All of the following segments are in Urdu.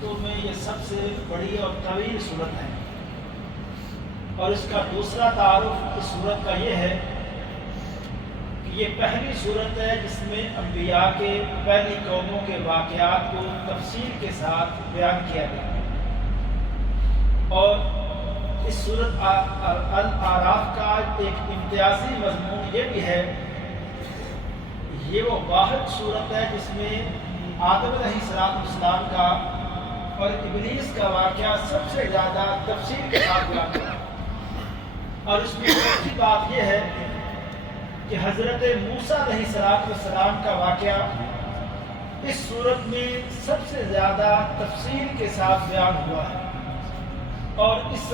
صورتوں میں یہ سب سے بڑی اور طویل صورت ہے، اور اس کا دوسرا تعارف اس صورت کا یہ ہے کہ یہ پہلی صورت ہے جس میں انبیاء کے پہلی قوموں کے واقعات کو تفصیل کے ساتھ بیان کیا گیا ہے۔ اور اس صورت الاعراف کا ایک امتیازی مضمون یہ بھی ہے، یہ وہ واحد صورت ہے جس میں آدم علیہ السلام کا اور ابلیس کا واقعہ سب سے زیادہ تفصیل کے ساتھ بیان کیا۔ اور اس میں دوسری بات یہ ہے کہ حضرت موسیٰ علیہ السلام کا واقعہ اس صورت میں سب سے زیادہ تفصیل کے ساتھ بیان ہوا ہے۔ اور اس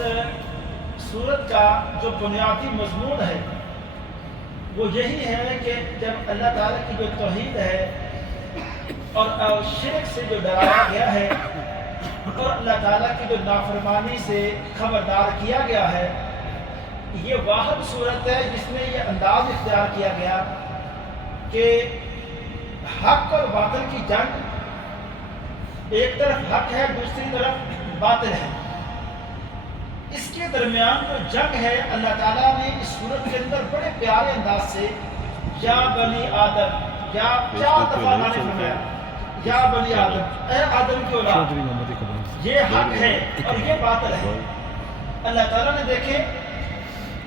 صورت کا جو بنیادی مضمون ہے وہ یہی ہے کہ جب اللہ تعالیٰ کی جو توحید ہے اور شرک سے جو ڈرایا گیا ہے اور اللہ تعالیٰ کی جو نافرمانی سے خبردار کیا گیا ہے، یہ واحد صورت ہے جس میں یہ انداز اختیار کیا گیا کہ حق اور باطل کی جنگ، ایک طرف حق ہے دوسری طرف باطل ہے، اس کے درمیان جو جنگ ہے اللہ تعالیٰ نے اس صورت کے اندر بڑے پیارے انداز سے یا بنی آدم، یا 4 دفعہ اللہ نے فرمایا یا بنی آدم، اے آدم کی اولاد، یہ حق ہے اور یہ باطل ہے۔ اللہ تعالیٰ نے دیکھے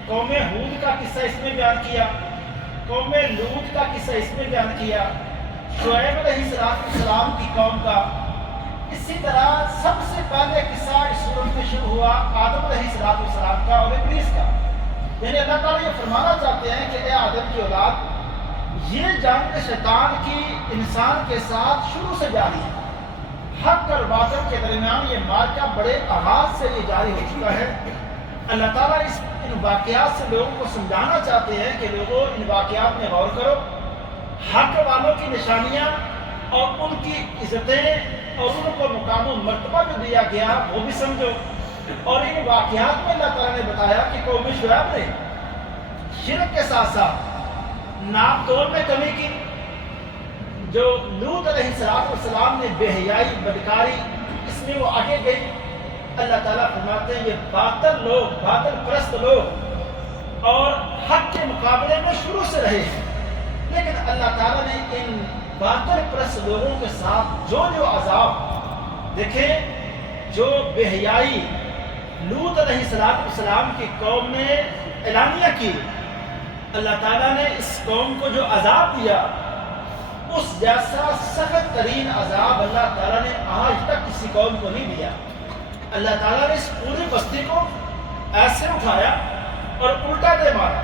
قوم ہود کا قصہ اس میں بیان کیا، قوم لوط کا قصہ اس میں بیان کیا، شعیب علیہ السلام کی قوم کا، اسی طرح سب سے پہلے قصہ اس صورت میں شروع ہوا آدم علیہ السلام کا اور ابلیس کا۔ یعنی اللہ تعالیٰ یہ فرمانا چاہتے ہیں کہ اے آدم کی اولاد، یہ جنگ شیطان کی انسان کے ساتھ شروع سے جاری ہے۔ حق اور باطل کے درمیان یہ مارکہ بڑے آغاز سے یہ جاری ہو چکا ہے۔ اللہ تعالیٰ ان واقعات سے لوگوں کو سمجھانا چاہتے ہیں کہ لوگوں ان واقعات میں غور کرو، حق والوں کی نشانیاں اور ان کی عزتیں اور ان کو مقام و مرتبہ جو دیا گیا وہ بھی سمجھو۔ اور ان واقعات میں اللہ تعالیٰ نے بتایا کہ قوم شعیب نے شرک کے ساتھ ساتھ ناپ تول میں کمی کی، جو لوط علیہ السلام نے بے حیائی بدکاری اس میں وہ آگے گئی۔ اللہ تعالیٰ فرماتے ہیں یہ باطل لوگ، باطل پرست لوگ اور حق کے مقابلے میں شروع سے رہے ہیں، لیکن اللہ تعالیٰ نے ان باطل پرست لوگوں کے ساتھ جو عذاب دیکھیں، جو بے حیائی لوط علیہ السلام کی قوم نے اعلانیہ کی، اللہ تعالیٰ نے اس قوم کو جو عذاب دیا اس جیسا سخت ترین عذاب اللہ تعالیٰ نے آج تک کسی قوم کو نہیں دیا۔ اللہ تعالیٰ نے اس پوری بستی کو ایسے اٹھایا اور الٹا دے مارا،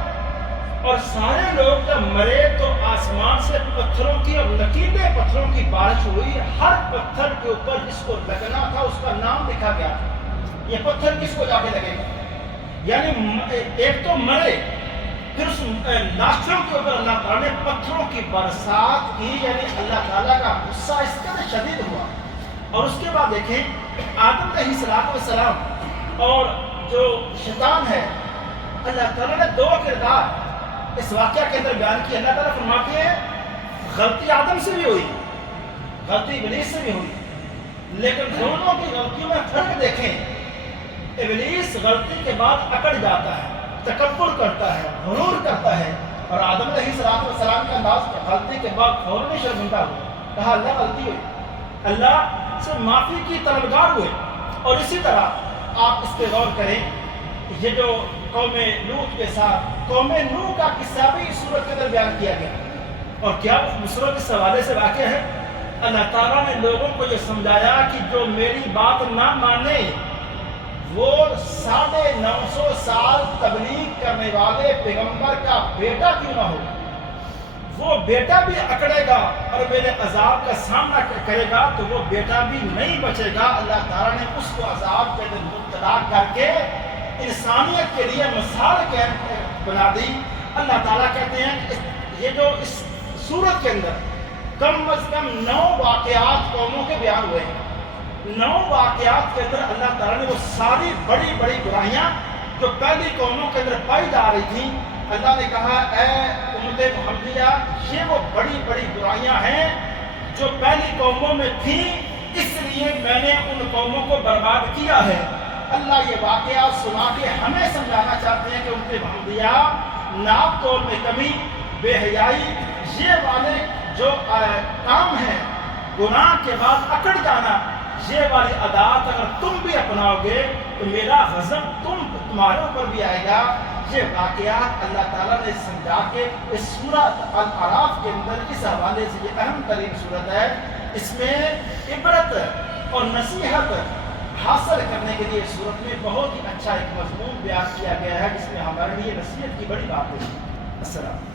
اور سارے لوگ جب مرے تو آسمان سے پتھروں کی اور لکیلے پتھروں کی بارش ہوئی، ہر پتھر کے اوپر جس کو لگنا تھا اس کا نام لکھا گیا تھا۔ یہ پتھر کس کو جا کے لگے گا؟ یعنی ایک تو مرے، پھر اس لاشوں کے اوپر اللہ تعالیٰ نے پتھروں کی برسات کی، یعنی اللہ تعالیٰ کا غصہ اس قدر شدید ہوا۔ اور اس کے بعد دیکھیں آدم علیہ السلام اور جو شیطان ہے، اللہ تعالیٰ نے 2 کردار اس واقعہ کے اندر بیان کی۔ اللہ تعالیٰ فرماتے ہیں غلطی آدم سے بھی ہوئی، غلطی ابلیس سے بھی ہوئی، لیکن دونوں کی غلطیوں میں فرق دیکھیں۔ ابلیس غلطی کے بعد اکڑ جاتا ہے، تکبر کرتا ہے، غرور کرتا ہے، اور آدم علیہ السلام کا انداز غلطی کے بعد فوراً شرمندہ ہوا، کہا اللہ غلطی ہوئی، اللہ سے معافی کی طلبگار ہوئے۔ اور اسی طرح آپ اس پہ غور کریں، یہ جو قوم لوط کے ساتھ قوم نوح کا قصہ بھی اس صورت کے اندر بیان کیا گیا، اور کیا مصروں کے حوالے سے واقع ہے۔ اللہ تعالیٰ نے لوگوں کو یہ سمجھایا کہ جو میری بات نہ مانے وہ 950 سال تبلیغ کرنے والے پیغمبر کا بیٹا کیوں نہ ہو، وہ بیٹا بھی اکڑے گا اور میرے عذاب کا سامنا کرے گا تو وہ بیٹا بھی نہیں بچے گا۔ اللہ تعالیٰ نے اس کو عذاب کے اندر مبتلا کر کے انسانیت کے لیے مثال بنا دی۔ اللہ تعالیٰ کہتے ہیں کہ یہ جو اس صورت کے اندر کم از کم 9 واقعات قوموں کے بیان ہوئے ہیں۔ 9 واقعات کے اندر اللہ تعالیٰ نے وہ ساری بڑی بڑی برائیاں جو پہلی قوموں کے اندر پائی جا رہی تھیں، اللہ نے کہا اے امت محمدیہ، یہ وہ بڑی بڑی برائیاں ہیں جو پہلی قوموں میں تھیں اس لیے میں نے ان قوموں کو برباد کیا ہے۔ اللہ یہ واقعہ سنا کے ہمیں سمجھانا چاہتے ہیں کہ امت محمدیہ ناپ تول میں کمی، بے حیائی، یہ والے جو کام ہیں، گناہ کے بعد اکڑ جانا، یہ والی عادات اگر تم بھی اپناؤ گے تو میرا غضب تمہارے اوپر بھی آئے گا۔ یہ واقعات اللہ تعالیٰ نے سمجھا کے اس سورۃ الاعراف کے اندر اس حوالے سے، یہ اہم ترین سورت ہے، اس میں عبرت اور نصیحت حاصل کرنے کے لیے سورت میں بہت ہی اچھا ایک مضمون بیان کیا گیا ہے، جس میں ہمارے لیے نصیحت کی بڑی بات ہے۔ السلام۔